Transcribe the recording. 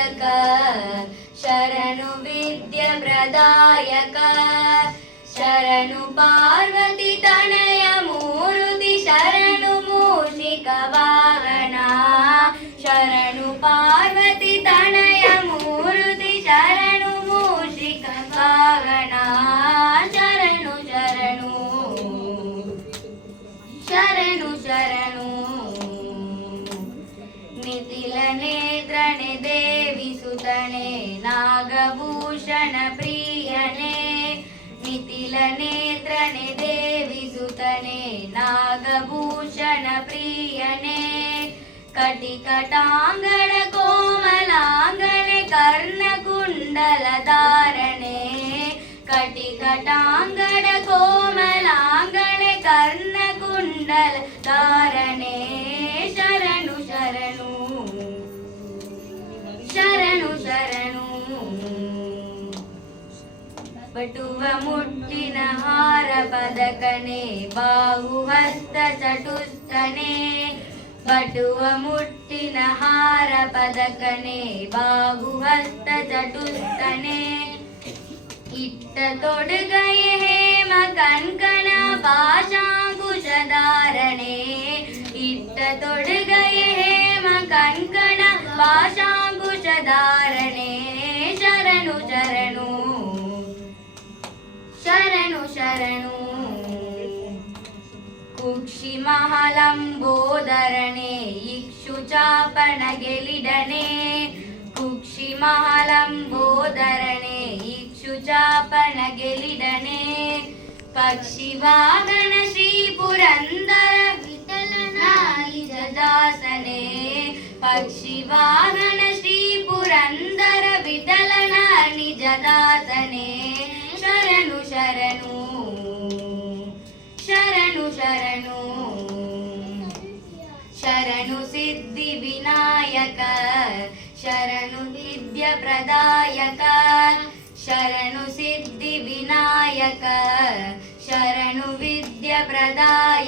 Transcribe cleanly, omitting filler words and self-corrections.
ವಿನಾಯಕ ಶರಣು ವಿದ್ಯ ಪ್ರದಾಯಕ ಶರಣು ಪಾರ್ವತಿ ತನಯ ಮೂರುತಿ ಶರಣು ಮೂಷಿಕ ವಾಹನ ಶರಣು ಪಾರ್ವತಿ ತನಯ ಮೂರುತಿ ಶರಣು ಮೂಷಿಕ ವಾಹನ ಶರಣು ಶರಣು ಶರಣು ಶರಣು ನಿತಿಲ ನೇತ್ರನೆ ದೇವಿ ಸುತನೆ ನಾಗಭೂಷಣ ಪ್ರಿಯನೆ ನಿತಿಲ ನೇತ್ರನೆ ದೇವಿ ಸುತನೆ ನಾಗಭೂಷಣ ಪ್ರಿಯನೆ ಕಟಿಕಟಾಂಗಣ ಕೋಮಲಾಂಗನೆ ಕರ್ಣಕುಂಡಲ ಧಾರಣೆ ಕಟಿಕಟಾಂಗಣ ಕೋಮಲಾಂಗನೆ ಕರ್ಣಕುಂಡಲ ಧಾರಣೆ ಶರಣು ಶರಣು ಶರಣು ಶರಣು ಬಟುವ ಮುಟ್ಟಿನ ಹಾರ ಪದಕನೆ ಬಾಹುಹಸ್ತ ಚಟುಸ್ತನೆ ಬಟುವ ಮುಟ್ಟಿನ ಹಾರ ಪದಕನೆ ಬಾಹುಹಸ್ತ ಚಟುಸ್ತನೆ ಇಟ್ಟ ತೊಡುಗಯ ಹೇಮ ಕಣ್ಕಣ ಪಾಶಾಂಕುಶಧಾರಣೆ ಇಟ್ಟ ತೊಡುಗಯ ಹೇಮ ಕಣ್ಕಣ ಪಾಶಾಂಕುಶಧಾರಣೆ ಶರಣು ಶರಣು ಶರಣು ಶರಣು ಕುಕ್ಷಿ ಮಹಾಲಂಬೋದರಣೆ ಇಕ್ಷು ಚಾಪಣ ಗೆಲಿಡನೆ ಕುಕ್ಷಿ ಮಹಾಲಂಬೋದರಣೆ ಇಕ್ಷು ಚಾಪಣ ಗೆಲಿಡನೆ ಪಕ್ಷಿ ವಾಹನ ಶ್ರೀ ಪುರಂದರ ವಿಠಲನ ದಾಸನೆ ಪಕ್ಷಿ ವಾಹನ ಶ್ರೀ ಪುರಂದರ ವಿಠಲನ ನಿಜ ದಾಸನೆ ಶರಣು ಶರಣು ಶರಣು ಶರಣು ಶರಣು ಸಿದ್ಧಿ ವಿನಾಯಕ ಶರಣು ವಿದ್ಯ ಪ್ರದಾಯಕ ಶರಣು ಸಿದ್ಧಿ ವಿನಾಯಕ ಶರಣು ವಿದ್ಯ ಪ್ರದಾಯಕ